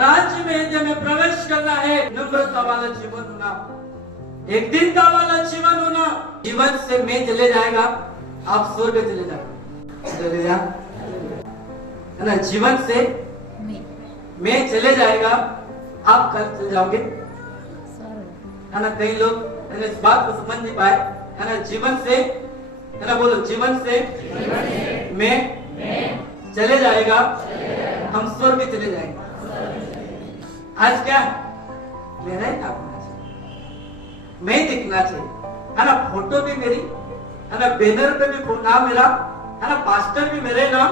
राज्य में यदि हमें प्रवेश करना है, नम्रता वाला जीवन होना, एक दीनता वाला जीवन होना, जीवन से मैं चले जाएगा, आप स्वर्ग चले जाएगा, है ना। जीवन से मैं चले जाएगा, आप कल चले जाओगे, है ना। कई लोग इस बात को समझ नहीं पाए, है ना। जीवन से, है ना, बोलो, जीवन से मैं चले जाएगा, हम स्वर्ग चले जाएंगे। आज क्या मेरा ही काम होना चाहिए, मैं दिखना चाहिए, है ना। फोटो भी मेरी, है ना, बैनर पे भी नाम मेरा, है ना, पास्टर भी मेरे नाम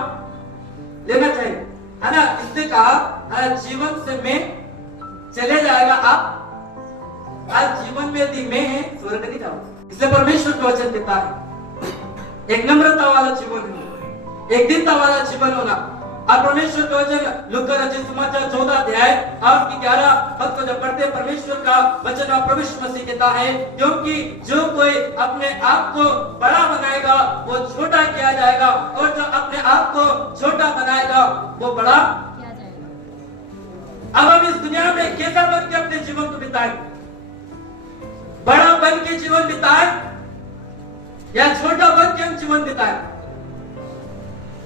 लेना चाहिए, है ना। इसने कहा, है ना, जीवन से मैं चले जाएगा, आप आज जीवन में यदि मैं है, स्वर्ग नहीं जाओगे। इसलिए परमेश्वर का वचन कहता है एक नम्रता वाला जीवन होना, एक दीनता वाला जीवन होना। और परमेश्वर का वचन लूका रचित सुसमाचार 14 अध्याय और 11 पद को जब पढ़ते, परमेश्वर का वचन और प्रभु यीशु मसीह कहता है, क्योंकि जो कोई अपने आप को बड़ा बनाएगा वो छोटा किया जाएगा, और जो अपने आप को छोटा बनाएगा वो बड़ा किया जाएगा। अब हम इस दुनिया में कैसा बन के अपने जीवन को बिताएं? बड़ा बन के जीवन बिताएं या छोटा बन के हम जीवन बिताएं?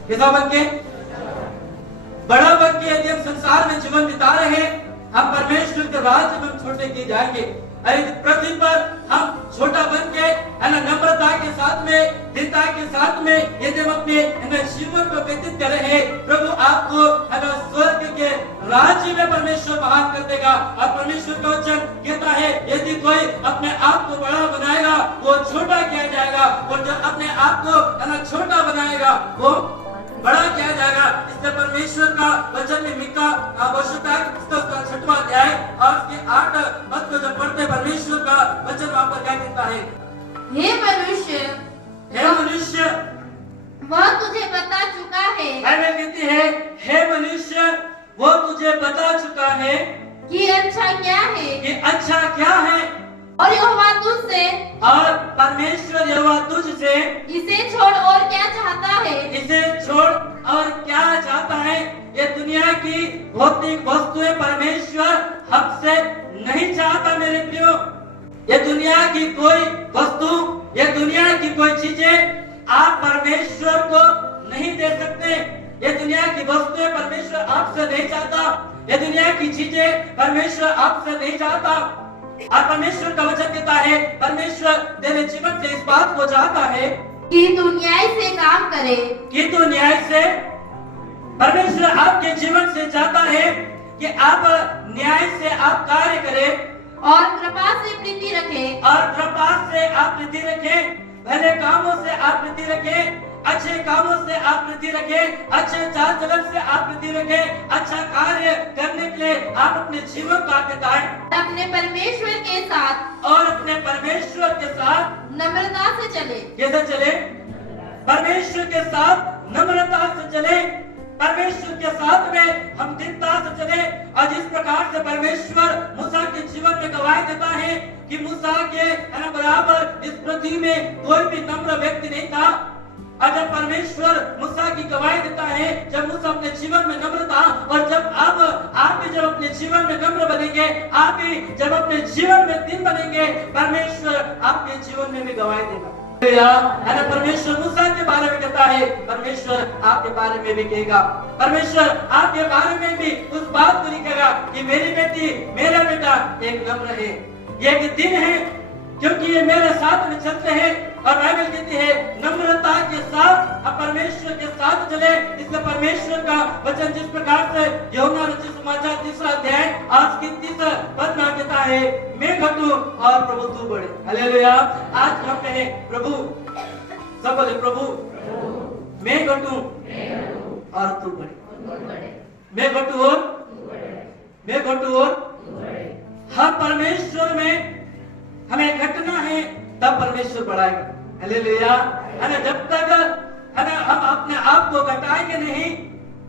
कैसा बन के? बड़ा बन के यदि हम संसार में जीवन बिता रहे हैं, हम परमेश्वर के राज्य में छोटे किए जाएंगे। अरे पृथ्वी पर हम छोटा बन के, है ना, नम्रता के साथ में, दीनता के साथ में यदि हम अपने जीवन को व्यतीत कर रहे हैं, प्रभु आपको, है ना, स्वर्ग के राज्य में परमेश्वर महान कर देगा। और परमेश्वर का वचन कहता है, यदि कोई अपने आप को बड़ा बनाएगा वो छोटा किया जाएगा, और जो अपने आप को, है ना, छोटा बनाएगा वो बड़ा किया जाएगा। इसलिए परमेश्वर का वचन में मीका उसका 6वां अध्याय और उसके 8 पद को जब पढ़ते, परमेश्वर का वचन वहां पर क्या कहता है? हे मनुष्य, वह तुझे बता चुका है, बाइबल कहती है, हे मनुष्य, वो तुझे बता चुका है कि अच्छा क्या है, कि अच्छा क्या है, और यहोवा तुझसे, और परमेश्वर यहोवा तुझसे इसे छोड़ और क्या चाहता है, इसे छोड़ और क्या चाहता है। ये दुनिया की भौतिक वस्तुएं परमेश्वर हमसे नहीं चाहता मेरे प्रियो। ये दुनिया की कोई वस्तु, ये दुनिया की कोई चीजें आप परमेश्वर को नहीं दे सकते। ये दुनिया की वस्तुएं परमेश्वर आपसे नहीं चाहता, ये दुनिया की चीजें परमेश्वर आपसे नहीं चाहता। और परमेश्वर का वचन कहता है, परमेश्वर तेरे जीवन से इस बात को चाहता है कि तू न्याय से काम करे, कि तू न्याय से, परमेश्वर आपके जीवन से चाहता है कि आप न्याय से आप कार्य करें और कृपा से प्रीति रखे, और कृपा से आप प्रीति रखें, भले कामों से आप प्रीति रखें, अच्छे कामों से आप प्रीति रखें, अच्छे चाल चलन से आप प्रीति रखें, अच्छा कार्य करने के लिए आप अपने जीवन का बिताएं, अपने परमेश्वर के साथ, और अपने परमेश्वर के साथ नम्रता से चले। कैसे चले? परमेश्वर के साथ नम्रता से चले, परमेश्वर के साथ में हम दीनता से चले। और जिस प्रकार से परमेश्वर मूसा के जीवन में गवाही देता है कि मूसा के बराबर इस पृथ्वी में कोई भी नम्र व्यक्ति नहीं था, और जब परमेश्वर मूसा की गवाही देता है, जब मूसा अपने जीवन में नम्र था, और जब अब आप भी जब अपने जीवन में नम्र बनेंगे, आप भी जब अपने जीवन में दीन बनेंगे, परमेश्वर आपके जीवन में भी गवाही देगा। है ना, परमेश्वर मूसा के बारे में कहता है, परमेश्वर आपके बारे में भी कहेगा, परमेश्वर आपके बारे में भी उस बात को लिखेगा कि मेरी बेटी, मेरा बेटा एक नम्र है, ये एक दिन है, क्योंकि ये मेरे साथ में चलते हैं। और बाइबल कहती है, नम्रता के साथ आप परमेश्वर के साथ चले। इसलिए परमेश्वर का वचन जिस प्रकार से यूहन्ना रचित सुसमाचार 3 अध्याय आज की 30 पद में कहता है, मैं घटूं और प्रभु तू बढ़े। हालेलुया। आज हम कहें प्रभु, सब बोले प्रभु, मैं घटूं और तू बढ़े, मैं घटूं और मैं घटूं और हम परमेश्वर में हमें घटना है, तब परमेश्वर बढ़ाएगा। हालेलुया। है ना, जब तक, है ना, हम अपने आप को घटाएंगे नहीं,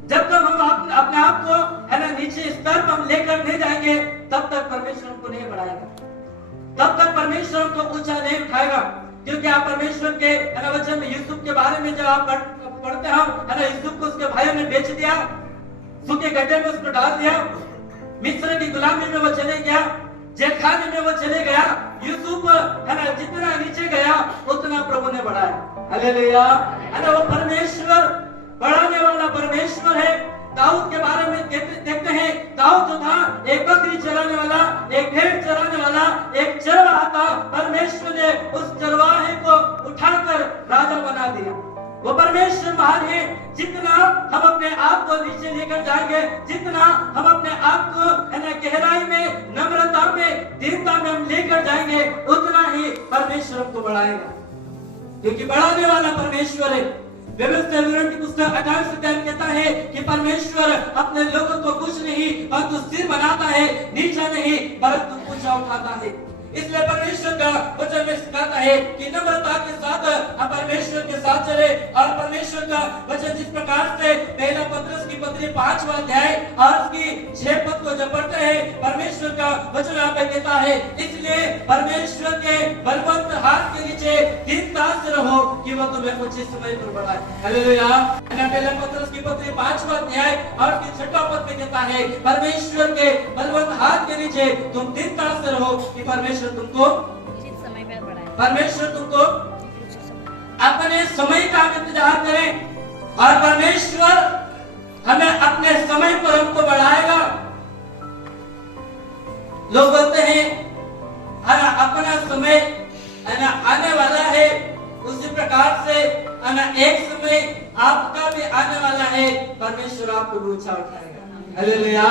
जब तक हम अपने आप को, है ना, नीचे स्तर पर हम लेकर नहीं जाएंगे, तब तक परमेश्वर हमको नहीं बढ़ाएगा, तब तक परमेश्वर हमको ऊंचा नहीं उठाएगा। क्योंकि आप परमेश्वर के, है ना, वचन में यूसुफ के बारे में जब आप पढ़ते हैं, है ना, यूसुफ को उसके भाइयों ने बेच दिया, सूखे गड्ढे में उसको डाल दिया, मिस्र की गुलामी में वो चले गया, जेलखाने में वो चले गया, यूसुफ है ना जितना नीचे गया उतना प्रभु ने बढ़ाया। हालेलुया। है ना, वो परमेश्वर बढ़ाने वाला परमेश्वर है। दाऊद के बारे में देखते हैं, दाऊद जो था एक बकरी चराने वाला, एक भेड़ चराने वाला, एक चरवाहा था। परमेश्वर ने उस चरवाहे को उठाकर राजा बना दिया। वो परमेश्वर महान है। जितना हम अपने आप को नीचे लेकर जाएंगे, जितना हम अपने आप को है ना गहराई में, नम्रता में, दीनता में हम लेकर जाएंगे, उतना ही परमेश्वर हमको बढ़ाएगा, क्योंकि बढ़ाने वाला परमेश्वर है। व्यवस्था विवरण की पुस्तक 28 अध्याय कहता है कि परमेश्वर अपने लोगों को कुछ नहीं परंतु स्थिर बनाता है, नीचा नहीं परंतु ऊंचा उठाता है। इसलिए परमेश्वर का वचन में सिखाता है कि नम्रता के साथ हम परमेश्वर के साथ चले। और परमेश्वर का वचन जिस प्रकार से पहला पत्रस की पत्री 5वां अध्याय और उसकी 6 पद को जब पढ़ते हैं, परमेश्वर का वचन यहाँ पे कहता है, इसलिए परमेश्वर के बलवंत हाथ के नीचे दीनता से रहो कि वह तुम्हें उचित समय पर बढ़ाए। हालेलुया। पहला पत्रस की पत्री 5वां अध्याय और उसकी 6वां पद में कहता है, परमेश्वर के बलवंत हाथ के नीचे तुम दीनता से रहो कि परमेश्वर तुमको उचित समय पर बढ़ाए। परमेश्वर तुमको अपने समय का इंतजार करें और परमेश्वर हमें अपने समय पर हमको बढ़ाएगा। लोग बोलते हैं अपना समय आने वाला है, उसी प्रकार से एक समय आपका भी आने वाला है, परमेश्वर आपको ऊंचा उठाएगा। हालेलुया।